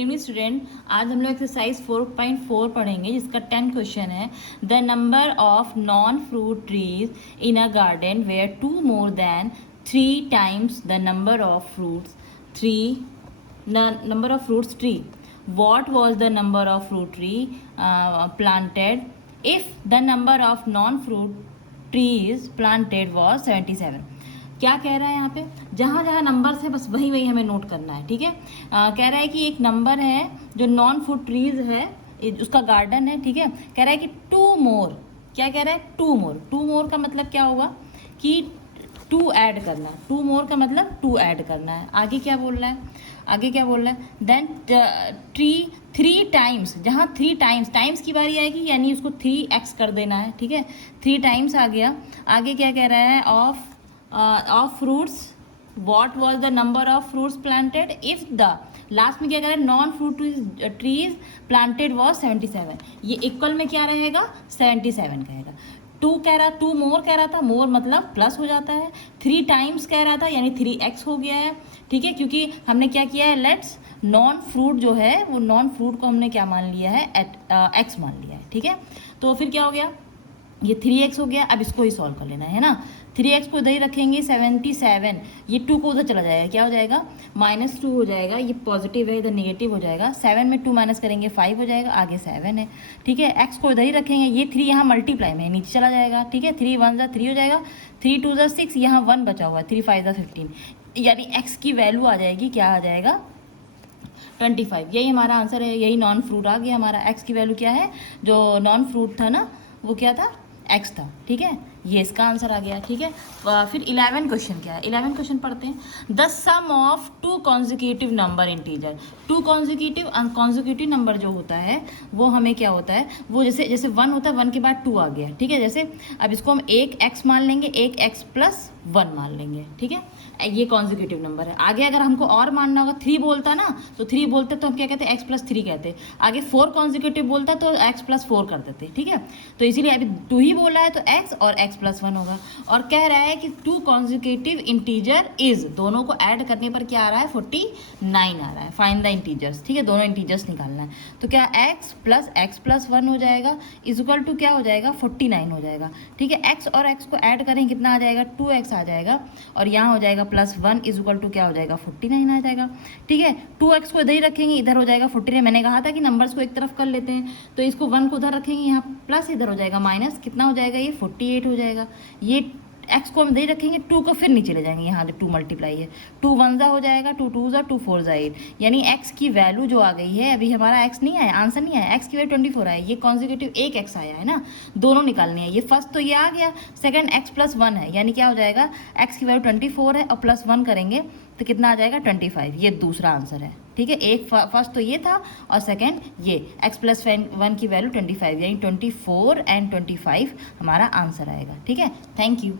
Student, आज हम लोग एक्सरसाइज 4.4 पढ़ेंगे जिसका 10 क्वेश्चन है। The number of non fruit trees in a garden where 2 more than 3 times the number of fruits tree. What was the number of fruit tree planted if the number of non-fruit trees planted was 77? क्या कह रहा है यहाँ पे, जहाँ जहाँ numbers है बस वही वही हमें नोट करना है। ठीक है, कह रहा है कि एक नंबर है जो नॉन फ्रूट ट्रीज है, उसका गार्डन है। ठीक है, कह रहा है कि 2 मोर, क्या कह रहा है, 2 मोर। 2 मोर का मतलब क्या होगा कि 2 ऐड करना है। 2 मोर का मतलब 2 ऐड करना है। आगे क्या बोल रहा है, देन ट्री 3 टाइम्स, जहाँ 3 टाइम्स की बारी आएगी यानी उसको 3x कर देना है। ठीक है, 3 टाइम्स आ गया। आगे क्या कह रहा है, of fruits, what was the number of fruits planted if the, last में क्या कह रहा है, non fruit trees planted was 77। ये इक्वल में क्या रहेगा, 77 कहेगा। 2 मोर कह रहा था, मोर मतलब प्लस हो जाता है। 3 टाइम्स कह रहा था यानी 3x हो गया है। ठीक है, क्योंकि हमने क्या किया है, लेट्स नॉन फ्रूट जो है वो नॉन फ्रूट को हमने क्या मान लिया है, x मान लिया है। ठीक है, तो फिर क्या हो गया, ये 3x हो गया। अब इसको ही सॉल्व कर लेना है ना। 3x को इधर ही रखेंगे, 77, ये 2 को उधर चला जाएगा, क्या हो जाएगा, -2 हो जाएगा। ये पॉजिटिव है, इधर नेगेटिव हो जाएगा। 7 में 2 माइनस करेंगे 5 हो जाएगा, आगे 7 है। ठीक है, x को इधर ही रखेंगे, ये 3 यहाँ मल्टीप्लाई में नीचे चला जाएगा। ठीक है, 3 1 3 हो जाएगा, 3 2 6, यहाँ 1 बचा हुआ है, 3 5 15, यानी x की वैल्यू आ जाएगी, क्या आ जाएगा, 25। यही हमारा आंसर है, यही नॉन फ्रूट आ गया हमारा। x की वैल्यू क्या है, जो नॉन फ्रूट था ना वो क्या था, x था। ठीक है, ये इसका आंसर आ गया। ठीक है, फिर 11 क्वेश्चन क्या है, 11 क्वेश्चन पढ़ते हैं। The sum of 2 consecutive number integer. 2 consecutive number जो होता है वो हमें क्या होता है, वो जैसे 1 होता है, 1 के बाद 2 आ गया। ठीक है, जैसे अब इसको हम एक x मान लेंगे, एक x प्लस 1 मान लेंगे। ठीक है, ये कॉन्जिक्यूटिव नंबर है। आगे अगर हमको और मानना होगा, 3 बोलता ना तो 3 बोलते तो हम क्या कहते हैं, x प्लस 3 कहते। आगे 4 कॉन्जिक्यूटिव बोलता तो x प्लस 4 कर देते। ठीक है, तो इसीलिए अभी 2 ही बोला है तो x और x प्लस 1 होगा। और कह रहा है कि 2 कॉन्जिक्यूटिव इंटीजर इज, दोनों को ऐड करने पर क्या आ रहा है, 49 आ रहा है। Find the integers. ठीक है, दोनों इंटीजर्स निकालना है, तो क्या x प्लस 1 हो जाएगा इक्वल टू क्या हो जाएगा, 49 हो जाएगा। ठीक है, x और x को ऐड करें कितना आ जाएगा, 2x आ जाएगा, और यहाँ हो जाएगा +1 इक्वल टू क्या हो जाएगा, 49 आ जाएगा। ठीक है, 2x को इधर ही रखेंगे, इधर हो जाएगा 49। मैंने कहा था कि नंबर्स को एक तरफ कर लेते हैं, तो इसको 1 को उधर रखेंगे, यहाँ प्लस इधर हो जाएगा माइनस, कितना हो जाएगा, ये 48 हो जाएगा। ये x को हम इधर ही रखेंगे, 2 को फिर नीचे ले जाएंगे, यहाँ 2 मल्टीप्लाई है, 2 1 हो जाएगा, 2 2 2 4 8, यानी x की वैल्यू जो आ गई है, अभी हमारा x नहीं आया, आंसर नहीं आया, x की वैल्यू 24 आया। ये कॉन्जिक्यूटिव एक x आया है ना, दोनों निकालने हैं। ये फर्स्ट तो ये आ गया, सेकंड x प्लस 1 है, यानी क्या हो जाएगा, x की वैल्यू 24 है और +1 करेंगे तो कितना आ जाएगा, 25। ये दूसरा आंसर है। ठीक है, एक फर्स्ट तो ये था और सेकंड ये, x प्लस 1 की वैल्यू 25, यानी 24 एंड 25 हमारा आंसर आएगा। ठीक है, थैंक यू।